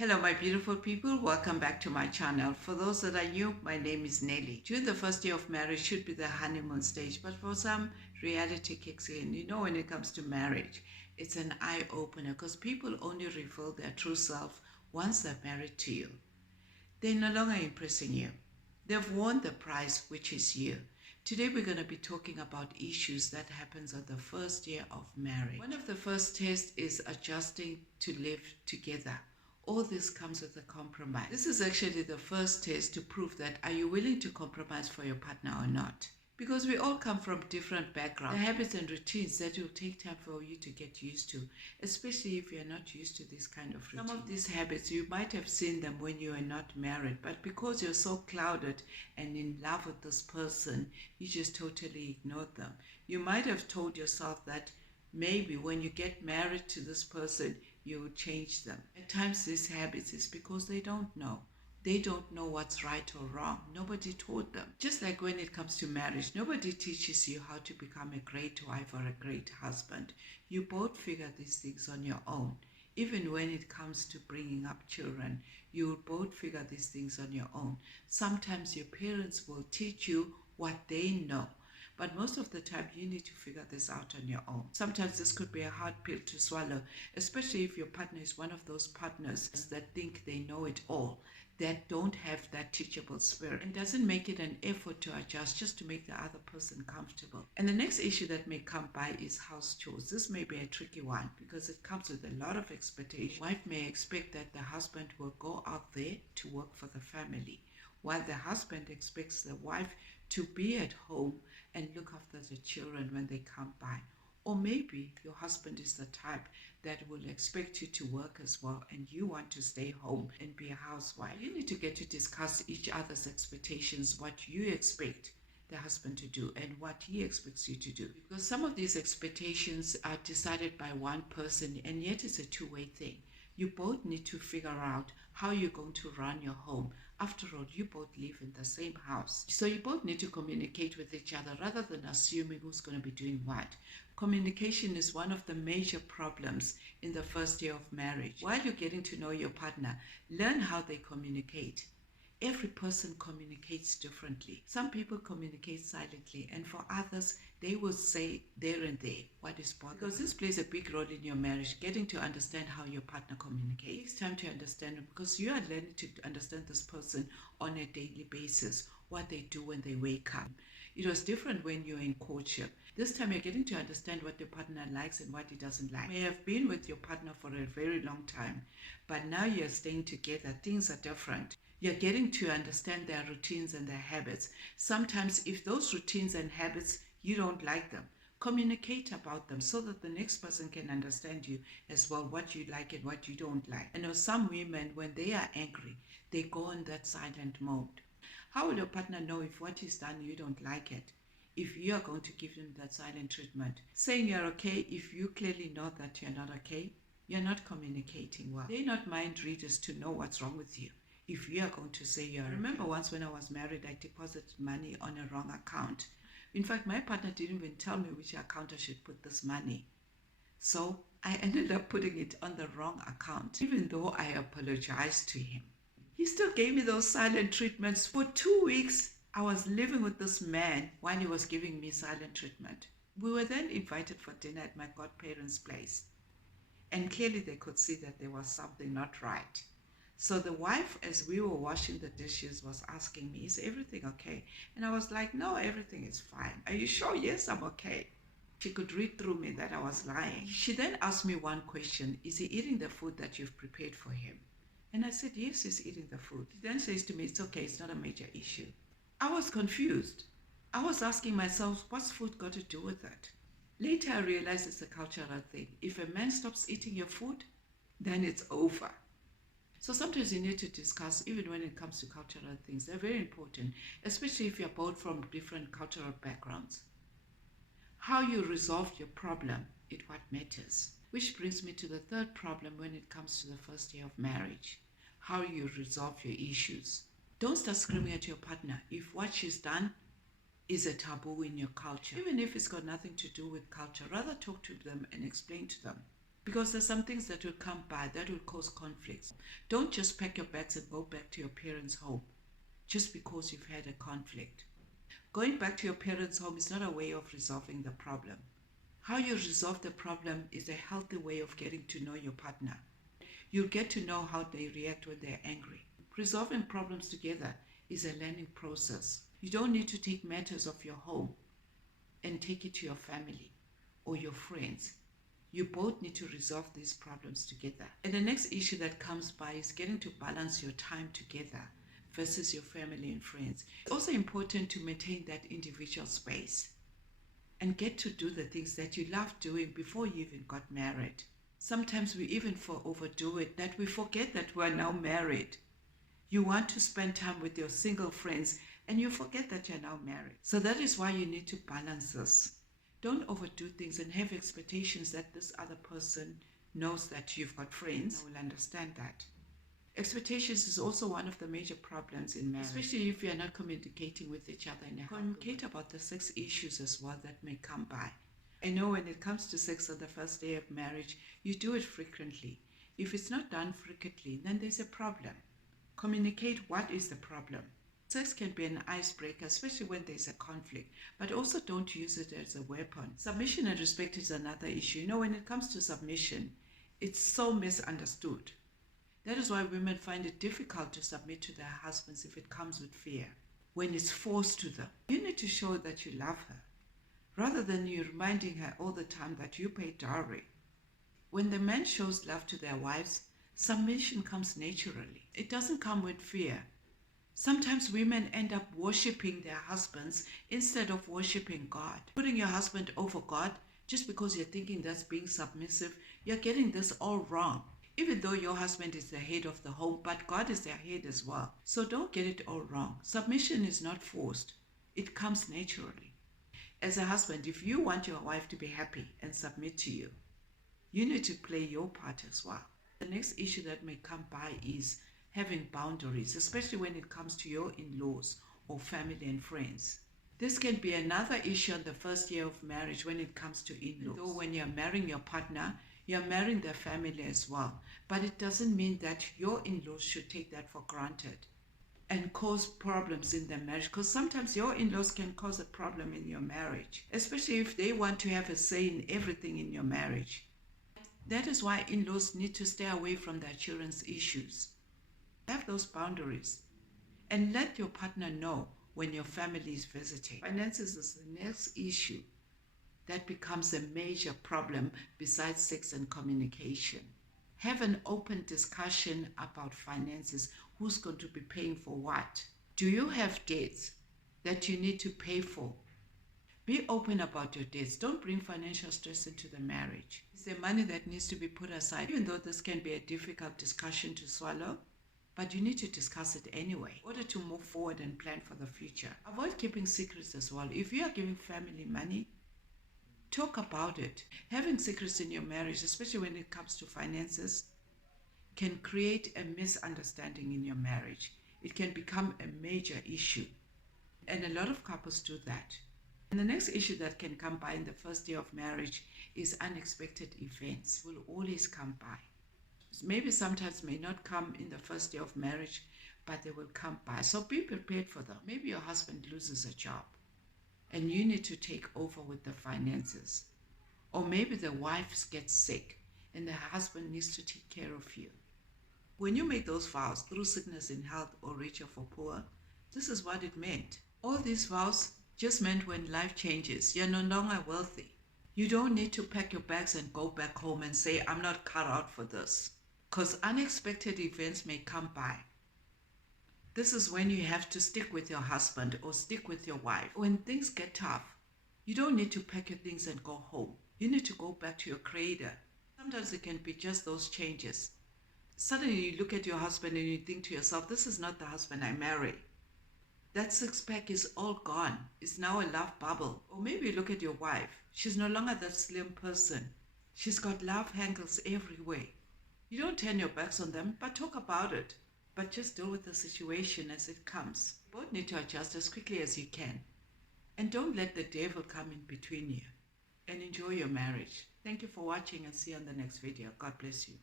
Hello my beautiful people, welcome back to my channel. For those that are new, my name is Nelly. During the first year of marriage should be the honeymoon stage, but for some, reality kicks in. When it comes to marriage, it's an eye-opener because people only reveal their true self once they're married to you. They're no longer impressing you. They've won the prize, which is you. Today we're going to be talking about issues that happens on the first year of marriage. One of the first tests is adjusting to live together. All this comes with a compromise. This is actually the first test to prove that are you willing to compromise for your partner or not. Because we all come from different backgrounds. The habits and routines that will take time for you to get used to, especially if you're not used to this kind of routine. Some of these habits, you might have seen them when you were not married, but because you're so clouded and in love with this person, you just totally ignored them. You might have told yourself that maybe when you get married to this person, you will change them. At times these habits is because they don't know. They don't know what's right or wrong. Nobody taught them. Just like when it comes to marriage, nobody teaches you how to become a great wife or a great husband. You both figure these things on your own. Even when it comes to bringing up children, you will both figure these things on your own. Sometimes your parents will teach you what they know. But most of the time, you need to figure this out on your own. Sometimes this could be a hard pill to swallow, especially if your partner is one of those partners that think they know it all, that don't have that teachable spirit, and doesn't make it an effort to adjust just to make the other person comfortable. And the next issue that may come by is house chores. This may be a tricky one because it comes with a lot of expectation. Wife may expect that the husband will go out there to work for the family, while the husband expects the wife to be at home and look after the children when they come by. Or maybe your husband is the type that will expect you to work as well and you want to stay home and be a housewife. You need to get to discuss each other's expectations, what you expect the husband to do and what he expects you to do. Because some of these expectations are decided by one person and yet it's a two-way thing. You both need to figure out how you're going to run your home. After all, you both live in the same house. So you both need to communicate with each other rather than assuming who's going to be doing what. Communication is one of the major problems in the first year of marriage. While you're getting to know your partner, learn how they communicate. Every person communicates differently. Some people communicate silently, and for others, they will say there and there what is bothering. Because this plays a big role in your marriage, getting to understand how your partner communicates. It's time to understand them because you are learning to understand this person on a daily basis, what they do when they wake up. It was different when you're in courtship. This time you're getting to understand what your partner likes and what he doesn't like. You may have been with your partner for a very long time, but now you're staying together. Things are different. You're getting to understand their routines and their habits. Sometimes if those routines and habits, you don't like them, communicate about them so that the next person can understand you as well, what you like and what you don't like. I know some women, when they are angry, they go in that silent mode. How will your partner know if what is done you don't like it? If you are going to give them that silent treatment, saying you're okay if you clearly know that you're not okay, you're not communicating well. They're not mind readers to know what's wrong with you. If you are going to say you're okay. Remember once when I was married, I deposited money on a wrong account. In fact, my partner didn't even tell me which account I should put this money. So I ended up putting it on the wrong account, even though I apologized to him. He still gave me those silent treatments. For 2 weeks, I was living with this man while he was giving me silent treatment. We were then invited for dinner at my godparents' place. And clearly they could see that there was something not right. So the wife, as we were washing the dishes, was asking me, is everything okay? And I was like, no, everything is fine. Are you sure? Yes, I'm okay. She could read through me that I was lying. She then asked me one question, is he eating the food that you've prepared for him? And I said, yes, he's eating the food. He then says to me, it's okay, it's not a major issue. I was confused. I was asking myself, what's food got to do with that? Later I realized it's a cultural thing. If a man stops eating your food, then it's over. So sometimes you need to discuss, even when it comes to cultural things, they're very important, especially if you're both from different cultural backgrounds. How you resolved your problem is what matters. Which brings me to the third problem when it comes to the first year of marriage. How you resolve your issues. Don't start screaming at your partner if what she's done is a taboo in your culture. Even if it's got nothing to do with culture, rather talk to them and explain to them. Because there's some things that will come by that will cause conflicts. Don't just pack your bags and go back to your parents' home just because you've had a conflict. Going back to your parents' home is not a way of resolving the problem. How you resolve the problem is a healthy way of getting to know your partner. You'll get to know how they react when they're angry. Resolving problems together is a learning process. You don't need to take matters of your home and take it to your family or your friends. You both need to resolve these problems together. And the next issue that comes by is getting to balance your time together versus your family and friends. It's also important to maintain that individual space and get to do the things that you love doing before you even got married. Sometimes we even overdo it, that we forget that we're now married. You want to spend time with your single friends and you forget that you're now married. So that is why you need to balance this. Don't overdo things and have expectations that this other person knows that you've got friends and will understand that. Expectations is also one of the major problems in marriage, especially if you're not communicating with each other. And communicate about the sex issues as well that may come by. I know when it comes to sex on the first day of marriage, you do it frequently. If it's not done frequently, then there's a problem. Communicate what is the problem. Sex can be an icebreaker, especially when there's a conflict, but also don't use it as a weapon. Submission and respect is another issue. When it comes to submission, it's so misunderstood. That is why women find it difficult to submit to their husbands if it comes with fear, when it's forced to them. You need to show that you love her, rather than you reminding her all the time that you pay dowry. When the man shows love to their wives, submission comes naturally. It doesn't come with fear. Sometimes women end up worshipping their husbands instead of worshipping God. Putting your husband over God just because you're thinking that's being submissive, you're getting this all wrong. Even though your husband is the head of the home, but God is their head as well. So don't get it all wrong. Submission is not forced. It comes naturally. As a husband, if you want your wife to be happy and submit to you, you need to play your part as well. The next issue that may come by is having boundaries, especially when it comes to your in-laws or family and friends. This can be another issue on the first year of marriage when it comes to in-laws. Though when you're marrying your partner, you're marrying their family as well. But it doesn't mean that your in-laws should take that for granted and cause problems in their marriage, because sometimes your in-laws can cause a problem in your marriage, especially if they want to have a say in everything in your marriage. That is why in-laws need to stay away from their children's issues. Have those boundaries and let your partner know when your family is visiting. Finances is the next issue that becomes a major problem besides sex and communication. Have an open discussion about finances. Who's going to be paying for what? Do you have debts that you need to pay for? Be open about your debts. Don't bring financial stress into the marriage. It's the money that needs to be put aside, even though this can be a difficult discussion to swallow. But you need to discuss it anyway in order to move forward and plan for the future. Avoid keeping secrets as well. If you are giving family money, talk about it. Having secrets in your marriage, especially when it comes to finances, can create a misunderstanding in your marriage. It can become a major issue. And a lot of couples do that. And the next issue that can come by in the first day of marriage is unexpected events. Will always come by. Maybe sometimes may not come in the first day of marriage, but they will come by. So be prepared for them. Maybe your husband loses a job and you need to take over with the finances. Or maybe the wife gets sick and the husband needs to take care of you. When you make those vows, through sickness in health or richer for poor, this is what it meant. All these vows just meant when life changes, you're no longer wealthy. You don't need to pack your bags and go back home and say, I'm not cut out for this. Because unexpected events may come by. This is when you have to stick with your husband or stick with your wife. When things get tough, you don't need to pack your things and go home. You need to go back to your creator. Sometimes it can be just those changes. Suddenly you look at your husband and you think to yourself, this is not the husband I marry. That six-pack is all gone. It's now a love bubble. Or maybe you look at your wife. She's no longer that slim person. She's got love handles everywhere. You don't turn your backs on them, but talk about it. But just deal with the situation as it comes. You both need to adjust as quickly as you can. And don't let the devil come in between you. and enjoy your marriage. Thank you for watching, and see you on the next video. God bless you.